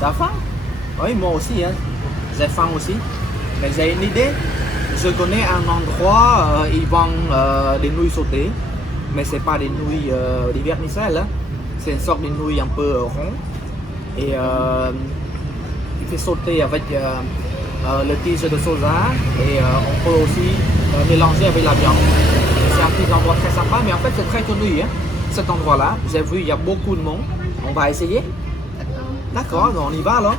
T'as faim? Oui, moi aussi, hein. J'ai faim aussi. Mais j'ai une idée. Je connais un endroit, ils vendent des nouilles sautées. Mais c'est pas des nouilles des vermicelles. Hein. C'est une sorte de nouilles un peu rond. Et il fait sauter avec le tige de soja. Et on peut aussi mélanger avec la viande. C'est un petit endroit très sympa. Mais en fait, c'est très connu. Hein, cet endroit-là. J'ai vu, il y a beaucoup de monde. On va essayer. D'accord, on y va alors.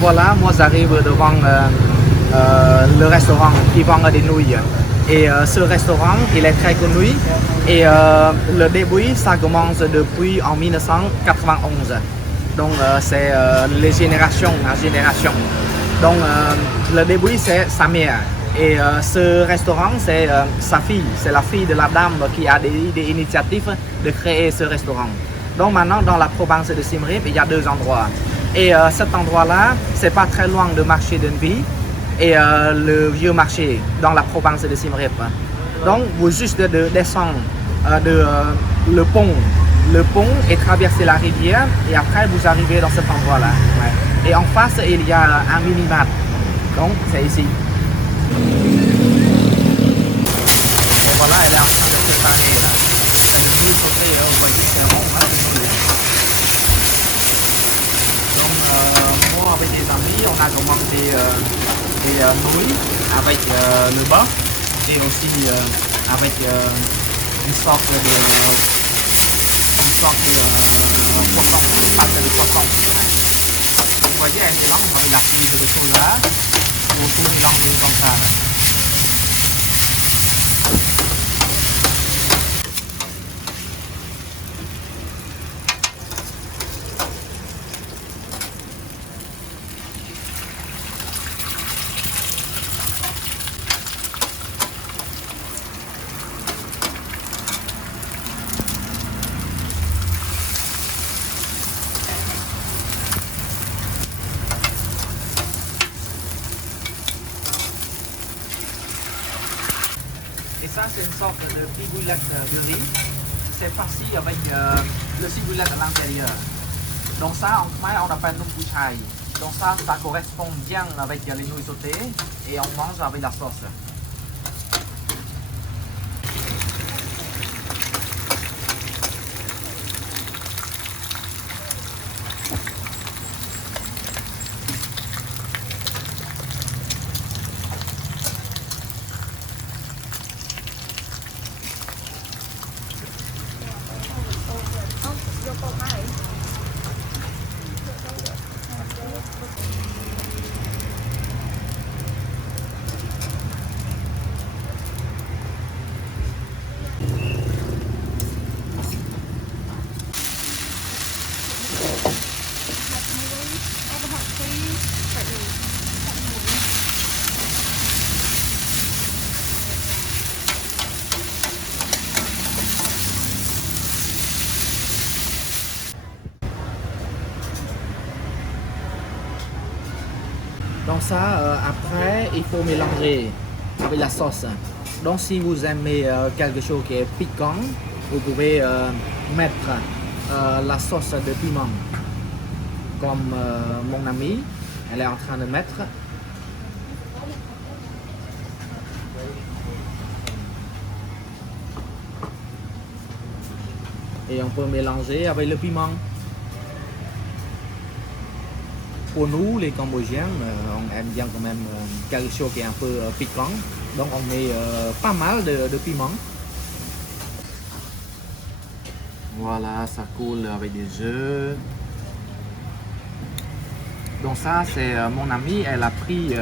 Voilà, moi j'arrive devant le restaurant qui vend des nouilles. Et ce restaurant, il est très connu. Et le début, ça commence depuis en 1991. Donc c'est les générations en génération. Donc le début, c'est sa mère. Et ce restaurant, c'est sa fille. C'est la fille de la dame qui a des initiatives de créer ce restaurant. Donc maintenant, dans la province de Siem Reap, il y a deux endroits. Et cet endroit-là, c'est pas très loin du marché d'Envie et le vieux marché dans la province de Siem Reap. Donc, vous juste de descendre le pont et traverser la rivière et après vous arrivez dans cet endroit-là. Ouais. Et en face, il y a un mini-mart. Donc, c'est ici. Et voilà, elle est en train de préparer là. C'est le nouilles sautées, vous voyez, c'est rond. Hein, moi avec des amis, on a commandé des nouilles avec le bœuf et aussi avec une sorte de poisson, pâte de poisson. Vous voyez, elle mélange avec la fibre de soja pour tout mélanger comme ça. Là. Et ça, c'est une sorte de ciboulette de riz. C'est farci avec le ciboulette à l'intérieur. Donc ça, en khmer, on appelle nung chai. Donc ça correspond bien avec les nouilles sautées et on mange avec la sauce. Donc ça, après, il faut mélanger avec la sauce. Donc si vous aimez quelque chose qui est piquant, vous pouvez mettre la sauce de piment. Comme mon amie, elle est en train de mettre. Et on peut mélanger avec le piment. Pour nous, les Cambodgiens, on aime bien quand même quelque chose qui est un peu piquant. Donc on met pas mal de piment. Voilà, ça coule avec des œufs. Donc ça, c'est mon amie, elle a pris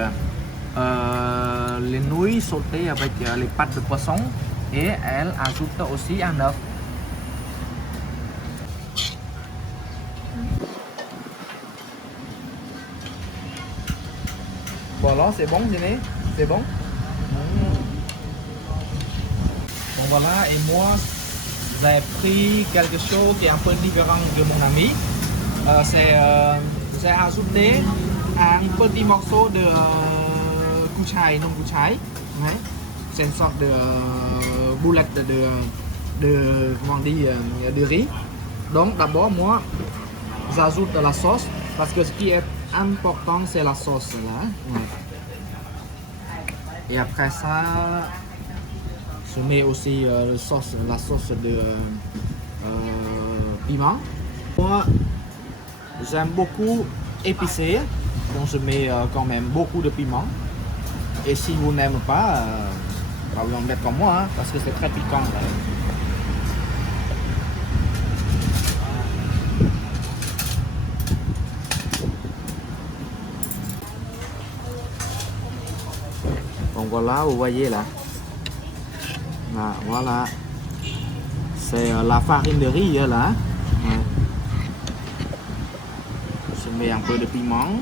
les nouilles sautées avec les pâtes de poisson et elle ajoute aussi un œuf. Voilà, c'est bon, Zéné? C'est bon? Bon voilà, et moi j'ai pris quelque chose qui est un peu différent de mon ami. J'ai ajouté un petit morceau de kuchai, non kuchai. Ouais. C'est une sorte de boulette comment on dit, de riz. Donc d'abord moi j'ajoute de la sauce parce que ce qui est important c'est la sauce là. Ouais. Et après ça, je mets aussi la sauce de piment. Moi, j'aime beaucoup épicé, donc je mets quand même beaucoup de piment. Et si vous n'aimez pas, vous en mettez comme moi, hein, parce que c'est très piquant. Là. Donc voilà, vous voyez là. Là, voilà. C'est la farine de riz là. Ouais. Je mets un peu de piment.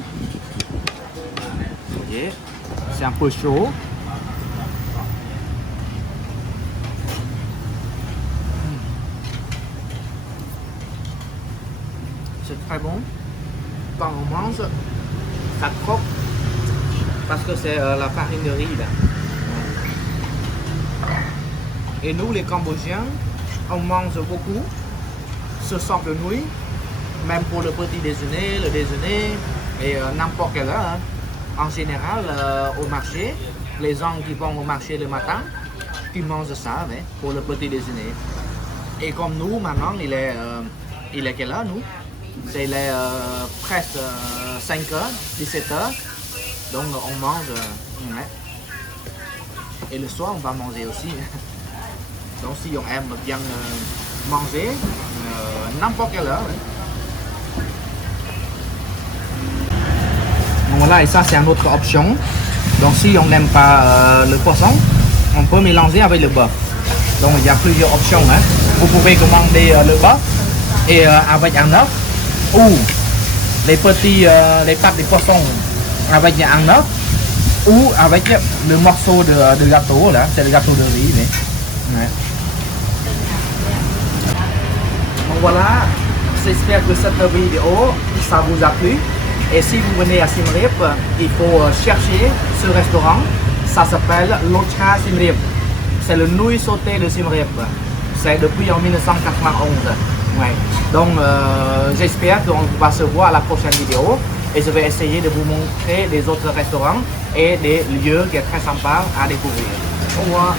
Vous voyez. C'est un peu chaud. C'est très bon. Quand on mange, ça croque. Parce que c'est la farine de riz là. Et nous les Cambodgiens, on mange beaucoup ce sort de nouilles, même pour le petit déjeuner, le déjeuner et n'importe quelle heure. Hein. En général, au marché, les gens qui vont au marché le matin, qui mangent ça hein, pour le petit déjeuner. Et comme nous, maintenant, il est quelle heure nous? C'est presque 5h, 17h. Donc on mange. Ouais. Et le soir, on va manger aussi. Donc si on aime bien manger, n'importe quelle heure. Ouais. Donc voilà, et ça c'est une autre option. Donc si on n'aime pas le poisson, on peut mélanger avec le bœuf. Donc il y a plusieurs options. Hein. Vous pouvez commander le bœuf et avec un œuf ou les pattes de poisson avec un œuf ou avec le morceau de gâteau là, c'est le gâteau de riz. Ouais. Donc voilà, j'espère que cette vidéo ça vous a plu. Et si vous venez à Siem Reap, il faut chercher ce restaurant. Ça s'appelle Locha Siem Reap. C'est le nouille sauté de Siem Reap. C'est depuis en 1991. Ouais. Donc j'espère qu'on va se voir à la prochaine vidéo. Et je vais essayer de vous montrer des autres restaurants et des lieux qui sont très sympas à découvrir. Au revoir.